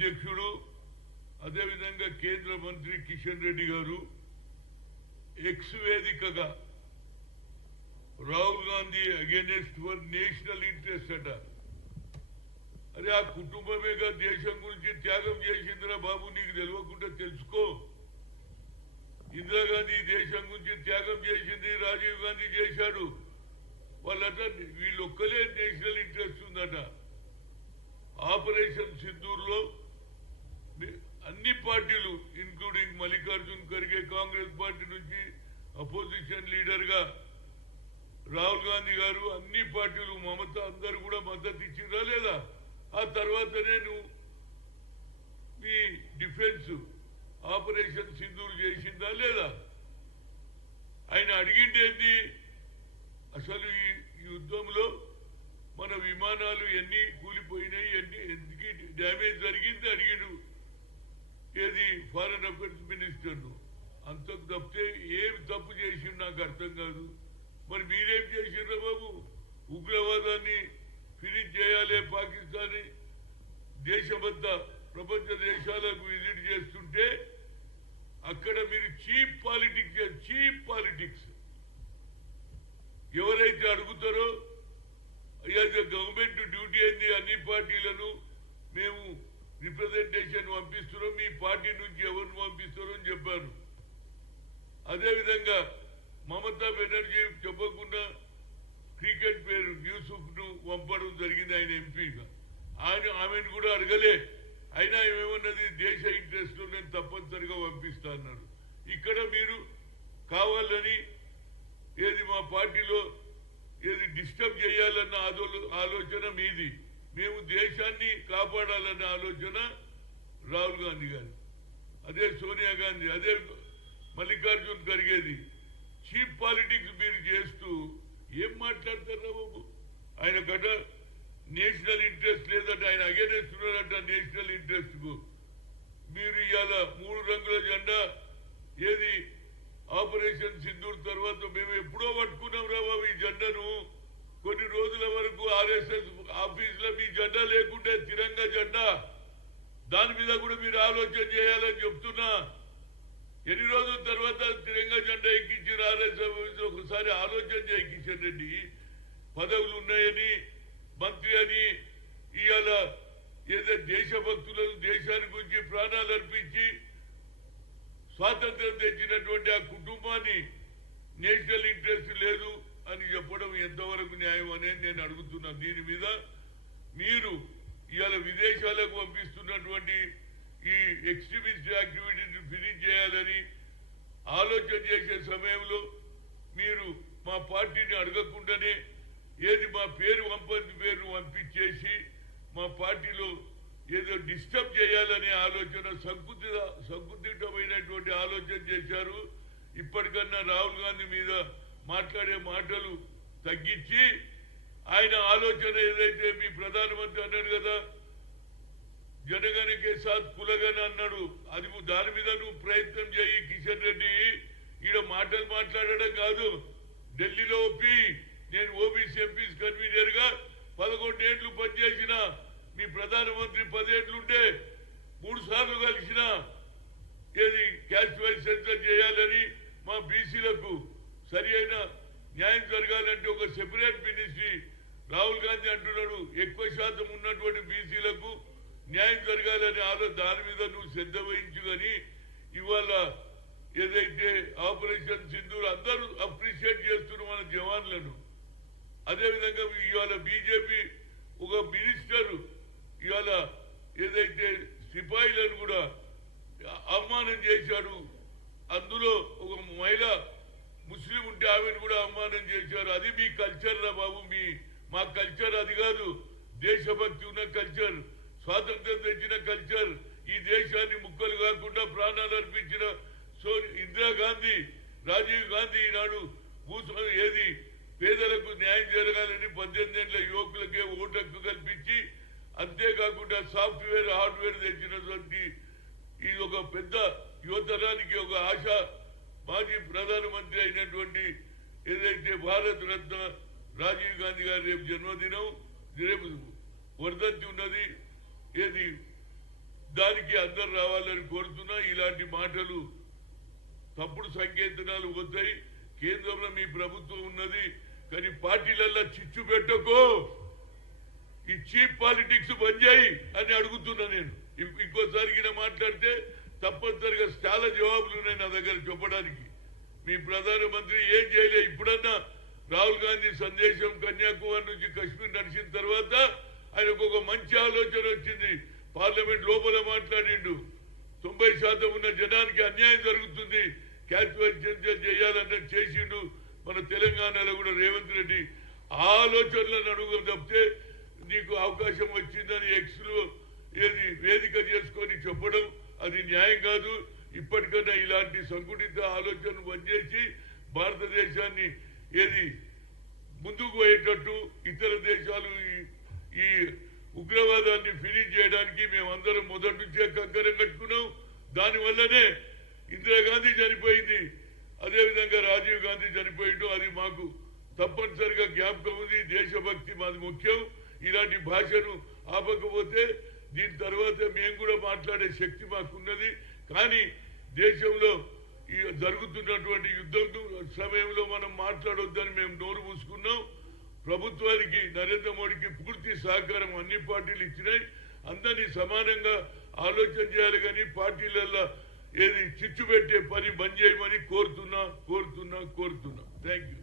అధ్యక్షుడు అదేవిధంగా కేంద్ర మంత్రి కిషన్ రెడ్డి గారు ఎక్స్ వేదికగా Rahul Gandhi against for national interest అట అరే ఆ కుటుంబమేగా దేశం గురించి త్యాగం చేసిందిరా బాబు నీకు తెలియకుండా తెలుసుకో ఇందిరాగాంధీ దేశం గురించి త్యాగం చేసింది రాజీవ్ గాంధీ చేశాడు వాళ్ళట వీళ్ళొక్కలే నేషనల్ ఇంట్రెస్ట్ ఉందట ఆపరేషన్ సింధూర్లో అన్ని పార్టీలు ఇన్క్లూడింగ్ మల్లికార్జున్ ఖర్గే కాంగ్రెస్ పార్టీ నుంచి అపోజిషన్ లీడర్గా రాహుల్ గాంధీ గారు అన్ని పార్టీలు మమత అందరు కూడా మద్దతు ఇచ్చిందా లేదా ఆ తర్వాతనే నువ్వు మీ డిఫెన్స్ ఆపరేషన్ సింధూరు చేసిందా లేదా ఆయన అడిగిండేంది అసలు ఈ యుద్ధంలో మన విమానాలు ఎన్ని కూలిపోయినాయి ఎన్ని ఎందుకు డ్యామేజ్ జరిగింది అడిగిండు ఏది ఫారెన్ అఫేర్స్ మినిస్టర్ను అంతకు తప్పితే ఏమి తప్పు చేసి నాకు అర్థం కాదు మరి మీరేం చేసిండ్రు బాబు ఉగ్రవాదాన్ని ఫినిష్ చేయాలి పాకిస్తాన్ దేశమంతా ప్రపంచ దేశాలకు విజిట్ చేస్తుంటే అక్కడ మీరు చీప్ పాలిటిక్స్ చీప్ పాలిటిక్స్ ఎవరైతే అడుగుతారో అయ్యా గవర్నమెంట్ డ్యూటీ అయింది అన్ని పార్టీలను రిప్రజెంటేషన్ పంపిస్తారో మీ పార్టీ నుంచి ఎవరిని పంపిస్తారో అని చెప్పారు అదేవిధంగా మమతా బెనర్జీ చెప్పకుండా క్రికెట్ పేరు యూసుఫ్ ను పంపడం జరిగింది ఆయన ఎంపీగా ఆయన ఆమెను కూడా అడగలే అయినా ఏమన్నది దేశ ఇంట్రెస్ట్ లో నేను తప్పనిసరిగా పంపిస్తా అన్నారు ఇక్కడ మీరు కావాలని ఏది మా పార్టీలో ఏది డిస్టర్బ్ చేయాలన్న ఆలోచన మీది మేము దేశాన్ని కాపాడాలన్న ఆలోచన రాహుల్ గాంధీ గారి అదే సోనియా గాంధీ అదే మల్లికార్జున్ కరిగేది చీప్ పాలిటిక్స్ మీరు చేస్తూ ఏం మాట్లాడతారా బాబు ఆయన గట నేషనల్ ఇంట్రెస్ట్ లేదంటే ఆయన అగేనేస్తున్నారంట నేషనల్ ఇంట్రెస్ట్కు మీరు ఇవాళ దాని మీద కూడా మీరు ఆలోచన చేయాలని చెప్తున్నా ఎన్ని రోజుల తర్వాత తిరంగా జెండా ఎక్కించారు ఆర్ఎస్ఎస్ ఒకసారి ఆలోచన చేయించండి పదవులు ఉన్నాయని మంత్రి అని ఇవాళ ఏదో దేశభక్తులను దేశాన్ని గురించి ప్రాణాలు అర్పించి స్వాతంత్రం తెచ్చినటువంటి ఆ కుటుంబాన్ని నేషనల్ ఇంట్రెస్ట్ లేదు అని చెప్పడం ఎంతవరకు న్యాయం అనేది నేను అడుగుతున్నాను దీని మీద మీరు ఇవాళ విదేశాలకు పంపిస్తున్నటువంటి ఈ ఎక్స్ట్రీమిస్ట్ యాక్టివిటీని ఫినిష్ చేయాలని ఆలోచన చేసే సమయంలో మీరు మా పార్టీని అడగకుండానే ఏది మా పేరు పంపని పేరు పంపించేసి మా పార్టీలో ఏదో డిస్టర్బ్ చేయాలనే ఆలోచన సంకుచిత సంకుచితమైనటువంటి ఆలోచన చేశారు ఇప్పటికన్నా రాహుల్ గాంధీ మీద మాట్లాడే మాటలు తగ్గించి ఆయన ఆలోచన ఏదైతే మీ ప్రధానమంత్రి అన్నాడు కదా జనగణకే సాత్ కులగన్ అన్నాడు అది దాని మీద నువ్వు ప్రయత్నం చేయి కిషన్ రెడ్డి ఈడ మాటలు మాట్లాడడం కాదు ఢిల్లీలో ఒప్పి నేను ఓబీసీ ఎంపీస్ కన్వీనర్ గా పదకొండేళ్లు పనిచేసిన మీ ప్రధానమంత్రి పదేళ్లుంటే మూడు సార్లు కలిసిన ఏది క్యాష్ వైజ్ సెంటర్ చేయాలని మా బీసీలకు సరి న్యాయం జరగాలంటే ఒక సెపరేట్ మినిస్ట్రీ రాహుల్ గాంధీ అంటున్నాడు ఎక్కువ శాతం ఉన్నటువంటి బీసీలకు న్యాయం జరగాలని ఆలో దాని మీద నువ్వు శ్రద్ధ వహించు గాని ఇవాళ ఏదైతే ఆపరేషన్ సింధూర్ అందరూ అప్రిషియేట్ చేస్తున్న మన జవాన్లను అదేవిధంగా ఇవాళ బీజేపీ ఒక మినిస్టర్ ఇవాళ ఏదైతే సిపాయిలను కూడా అవమానం చేశాడు అందులో ఒక మహిళ ముస్లిం ఉంటే ఆమెను కూడా అవమానం చేశారు అది మీ కల్చర్ రా బాబు మీ మా కల్చర్ అది కాదు దేశభక్తి ఉన్న కల్చర్ స్వాతంత్రం తెచ్చిన కల్చర్ ఈ దేశాన్ని ముక్కలు కాకుండా ప్రాణాలు అర్పించిన సో ఇందిరాగాంధీ రాజీవ్ గాంధీ ఈనాడు కూర్చొని ఏది పేదలకు న్యాయం జరగాలని పద్దెనిమిది ఏళ్ళ యువకులకే ఓటక్కు కల్పించి అంతేకాకుండా సాఫ్ట్వేర్ హార్డ్వేర్ తెచ్చినటువంటి ఇది ఒక పెద్ద యువతరానికి ఒక ఆశ మాజీ ప్రధానమంత్రి అయినటువంటి ఏదైతే భారత రత్న రాజీవ్ గాంధీ గారి రేపు జన్మదినం రేపు వర్ధంతి ఉన్నది ఏది దానికి అందరు రావాలని కోరుతున్నా ఇలాంటి మాటలు తప్పుడు సంకేతనాలు వద్దాయి కేంద్రంలో మీ ప్రభుత్వం ఉన్నది కానీ పార్టీలల్లా చిచ్చు పెట్టకో ఈ చీప్ పాలిటిక్స్ బంద్ చేయి అని అడుగుతున్నా నేను ఇంకోసారి మాట్లాడితే తప్పనిసరిగా చాలా జవాబులు ఉన్నాయి నా దగ్గర చెప్పడానికి మీ ప్రధానమంత్రి ఏం చేయలే ఇప్పుడన్నా రాహుల్ గాంధీ సందేశం కన్యాకుమారి నుంచి కశ్మీర్ నడిచిన తర్వాత ఆయనకు ఒక మంచి ఆలోచన వచ్చింది పార్లమెంట్ లోపల మాట్లాడిండు తొంభై శాతం ఉన్న జనానికి అన్యాయం జరుగుతుంది క్యాచువల్ చేయాలన్నది చేసిండు మన తెలంగాణలో కూడా రేవంత్ రెడ్డి ఆలోచనలను అడుగులు తప్పితే నీకు అవకాశం వచ్చిందని ఎక్స్లో ఏది వేదిక చేసుకొని చెప్పడం అది న్యాయం కాదు ఇప్పటికన్నా ఇలాంటి సంకుటిత ఆలోచనలు పనిచేసి భారతదేశాన్ని ఏది ముందుకు పోయేటట్టు ఇతర దేశాలు ఈ ఉగ్రవాదాన్ని ఫినిష్ చేయడానికి మేమందరం మొదటి నుంచే కంకరం కట్టుకున్నాం దానివల్లనే ఇందిరాగాంధీ చనిపోయింది అదేవిధంగా రాజీవ్ గాంధీ చనిపోయిండు అది మాకు తప్పనిసరిగా జ్ఞాపకం ఉంది దేశభక్తి మాది ముఖ్యం ఇలాంటి భాషను ఆపకపోతే దీని తర్వాత మేము కూడా మాట్లాడే శక్తి మాకున్నది కానీ దేశంలో జరుగుతున్నటువంటి యుద్ధం సమయంలో మనం మాట్లాడొద్దని మేము నోరు మూసుకున్నాం ప్రభుత్వానికి నరేంద్ర మోడీకి పూర్తి సహకారం అన్ని పార్టీలు ఇచ్చినాయి అందరినీ సమానంగా ఆలోచన చేయాలి కానీ పార్టీలలో ఏది చిచ్చు పెట్టే పని బంద్ చేయమని కోరుతున్నా కోరుతున్నా కోరుతున్నా థ్యాంక్ యూ